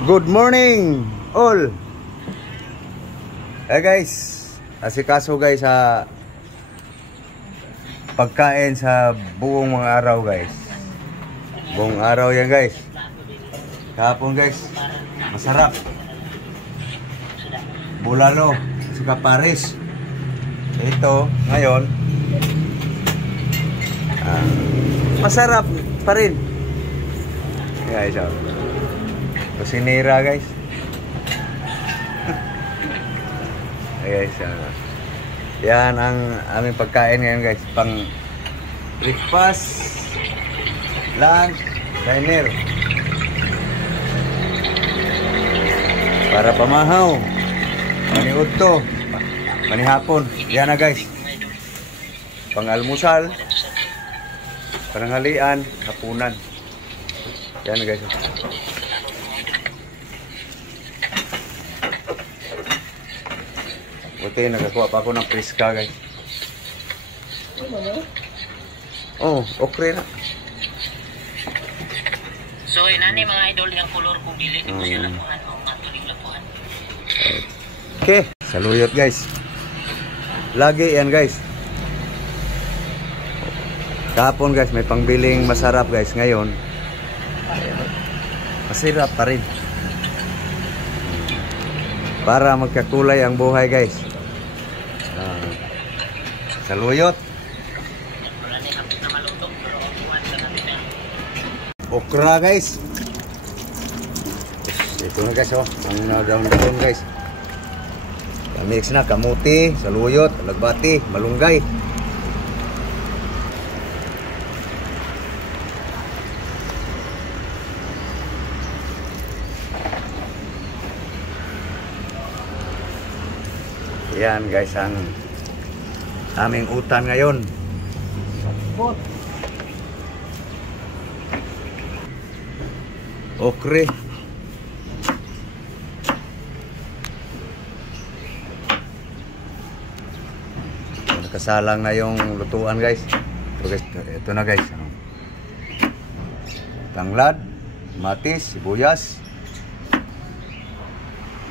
Good morning all. Guys, asikaso guys sa pagkain sa buong mga araw guys. Buong araw yan guys. Kahapon guys, masarap. Bulalo, saka Paris. Ito, ngayon masarap pa rin. Guys, kusinira guys. Guys, yan ang aming pagkain ngayon guys. Pang breakfast, lunch, dinner. Para pamahaw, maniudto, manihapon. Yan na guys. Pang almusal, pananghalian, hapunan. Yan na guys. Buti nakakuha pa ako ng priska guys. Oh, okay na. So inani mga idol yung color kung dili ko siya lapuan o matuling lapuan. Okay, saluyot guys. Lagi yan guys. Kahapon guys may pangbiling masarap guys. Ngayon masarap pa rin. Para magkakulay ang buhay guys. Saluyot. Okra guys. Ito na guys oh. Ang daon-daon guys. Mix na kamuti, saluyot, alagbati, malunggay. Yan guys ang aming utan ngayon. Okre. Nakasalang na yung lutuan guys. Ito na guys. Tanglad, matis, sibuyas,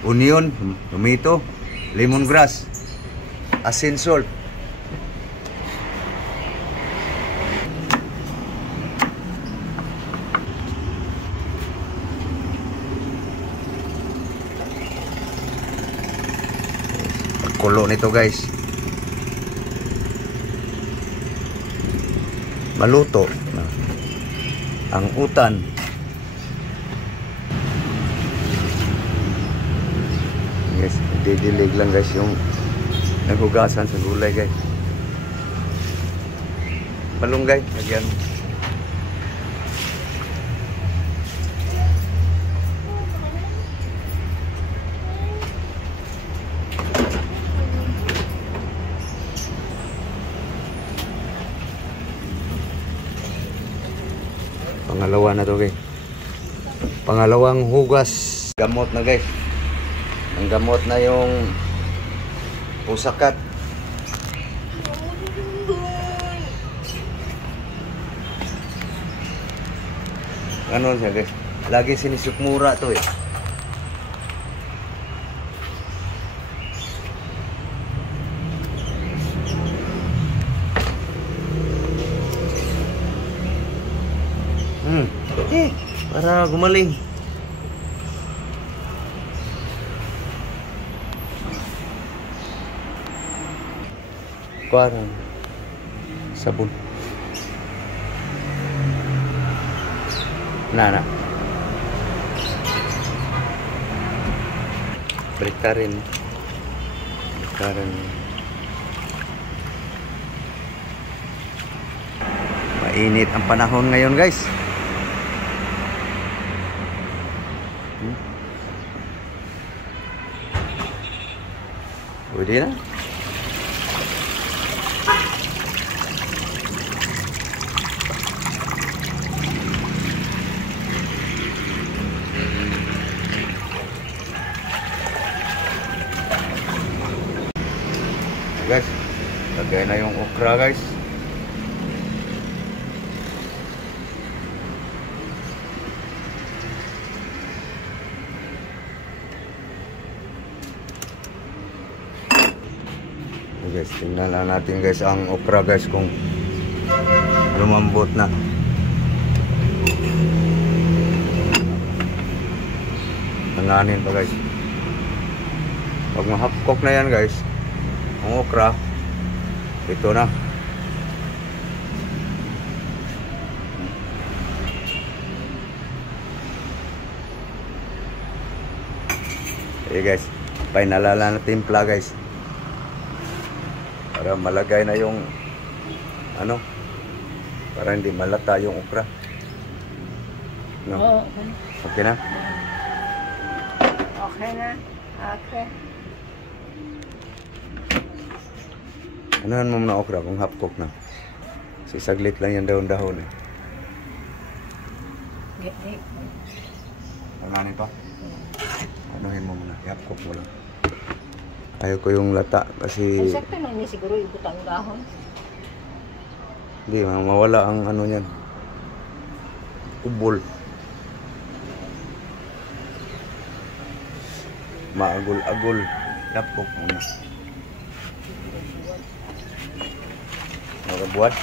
onion, tomato, lemongrass, asin, salt. Pagkulo nito guys. Maluto ang utan. Guys, didilig lang guys yung naghugasan sa gulay guys. Malunggay, lagyan. Pangalawa na to guys. Pangalawang hugas. Gamot na guys. Ang gamot na yung pusakat. Ano siya guys? Lagi sinisukmura to eh. Para gumaling. Parang sabon. Nah. Berikarin. Mainit ang panahon ngayon guys. Pwede na. Guys, lagay na yung okra guys. Guys, tingnan lang natin guys ang okra guys kung lumambot na. Tanganin pa guys. Pag mahapkok na yan guys, ang okra, ito na. Okay guys, painalala na timpla guys. Para malagay na yung ano, para hindi malata yung okra. No? Oo. Okay na? Okay na. Okay. Anuhan mo na okra kung half cook na. Sisaglit lang yan dahon-dahon eh. Panganin pa? Anuhin mo muna. Half cook mo lang. Ayaw ko yung lata kasi Sakto na niya siguro ibut ang dahon. hindi, mawala ang ano yan. Ubol. Maagol-agol. Half cook muna. Nakabuhat.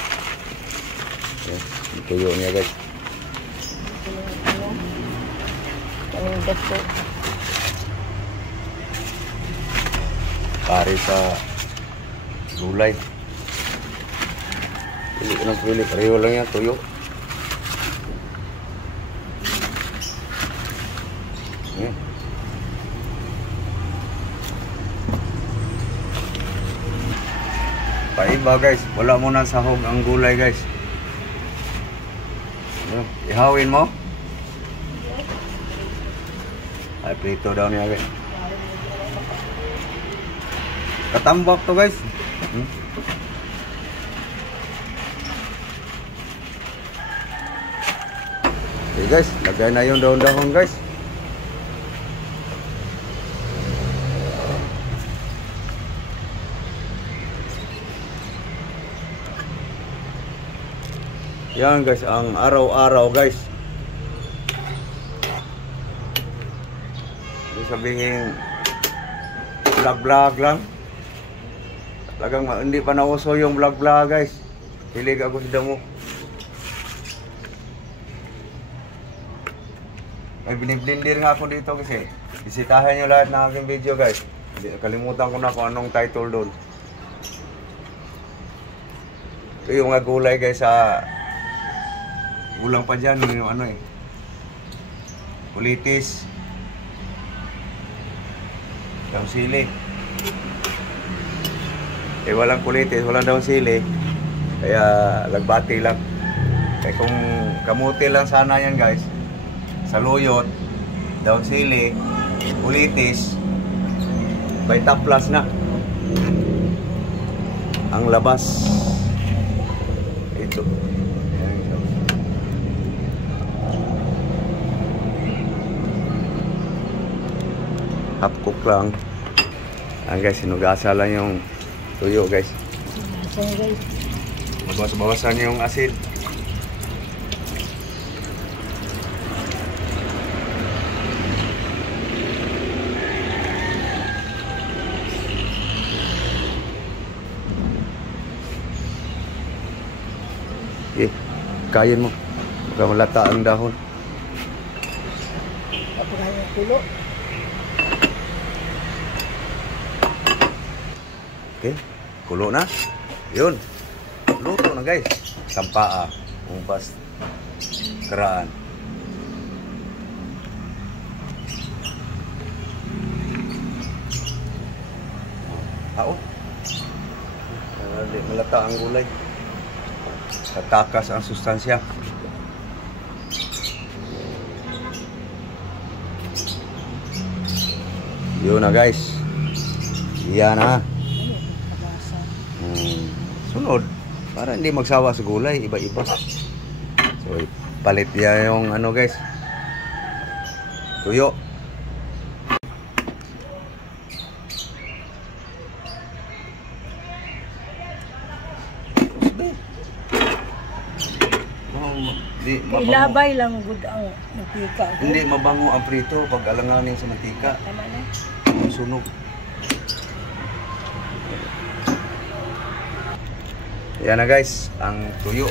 Okay. Tuyo niya guys. Kaming daso. Pare sa gulay. Pili ko ng pili. Pareho lang yan. Tuyo. Yeah. Paiba guys. Wala mo na sahog ang gulay guys. Ihawin mo. Ay, prito daw niya guys. Katambak to guys. Okay guys, lagay na yung daon-dahon guys. Yan guys, ang araw-araw guys. Hindi sabihin vlog-vlog lang. Talagang hindi pa nauso yung vlog-vlog guys. Hilig ako sa damo. May biniblender nga ako dito kasi. Bisitahin nyo lahat ng aking video guys. Kalimutan ko na kung anong title doon. Ito yung mga gulay guys sa gulang pa dyan yung ano eh. Kulitis. Daw sili. Eh walang kulitis, walang daw sili. Kaya lagbati lang. Kaya kung kamuti lang sana yan guys. Saluyot, daw sili, kulitis, Vita-Plus na. Ang labas. Ito. Half cook lang. Guys, sinugasa lang yung tuyo guys. Bawas-bawasan yung asin. Kain mo. Baka malata ang dahon. Kapag yung tulo. Okay, kulo na. Yun. Luto na guys. Sampaa, umpas, karaan. Malata ang gulay. Tatakas ang sustansya. Yun na guys. Yan na. Sunod. Para hindi magsawa sa gulay. Iba-iba. So, palit niya yung ano guys. Tuyo. Ilabay lang good ang mantika. Hindi mabango ang prito pag alanganin sa mantika. Tama na. Sunog. Yan na guys, ang tuyo.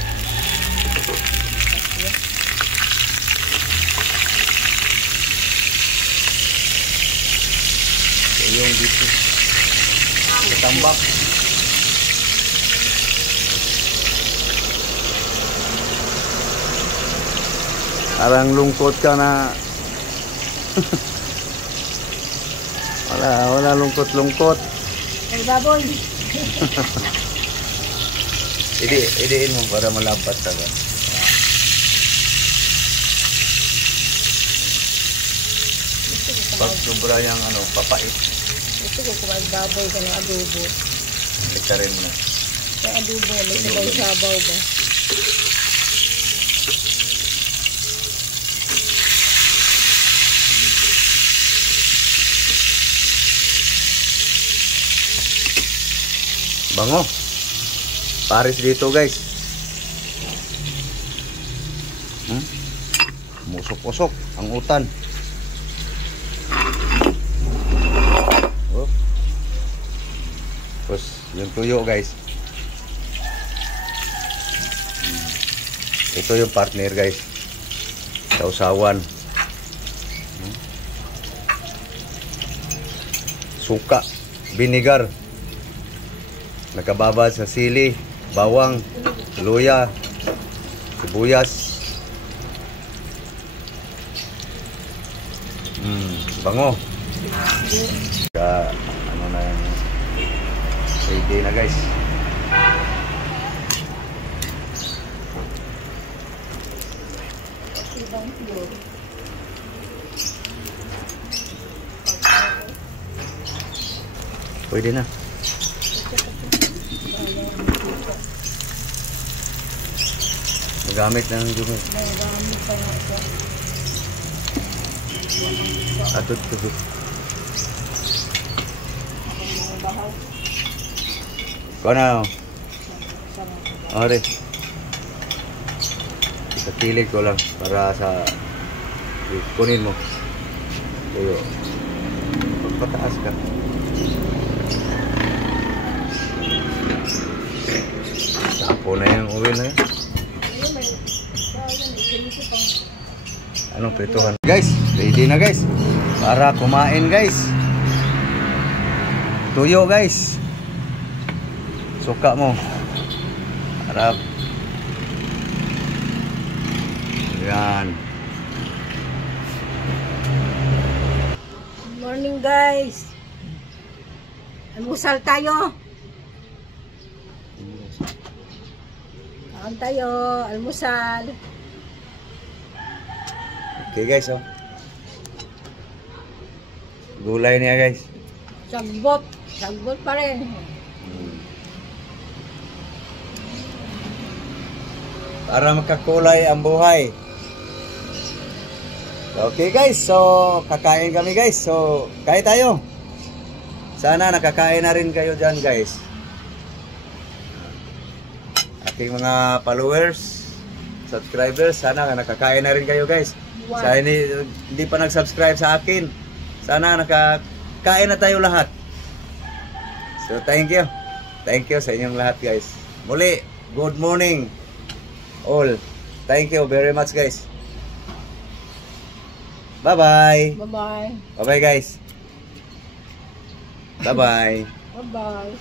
Tuyong dito. Tambak. Parang lungkot ka na. wala lungkot-lungkot. Ay, baboy. Idiin mo para malapat ka ba? Pag sobra yung papait. Gusto ko kumain baboy ka ng adobo. Ika rin mo. Sa adobo, may sabaw-sabaw ba? Bango. Paris dito guys. Musok-usok ang utan. Oh. Tapos yung tuyo guys. Ito yung partner guys. Sausawan. Suka, vinegar. Nakababad sa sili, bawang, luya, sibuyas. Bango. Ano na yung ready na guys. Pwede na. Magamit na ng jumit. Magamit pa na ito. Atut-tutut. Kau na. Ore. Sa kilid ko lang para sa kunin mo. Tuyo. Pagpataas ka. Tapo na yung uwi na yun. Anong prituhan? Guys, ready na guys. Para kumain guys. Tuyo guys. Suka mo. Harap. Yan. Good morning guys. Almusal tayo. Kaon tayo, almusal. Okay guys, oh. Gulay niya guys. Sagbot. Sagbot pa rin. Para makakulay ang buhay. Okay guys, so kakain kami guys. So, kain tayo. Sana nakakain na rin kayo dyan guys. Ating mga followers, subscribers, sana nakakain na rin kayo guys. Wow. Sa hindi pa nag-subscribe sa akin, sana nakakain na tayo lahat. So thank you. Thank you sa inyong lahat guys. Muli, good morning all. Thank you very much guys. Bye-bye. Bye-bye. Bye-bye guys. Bye-bye. Bye-bye.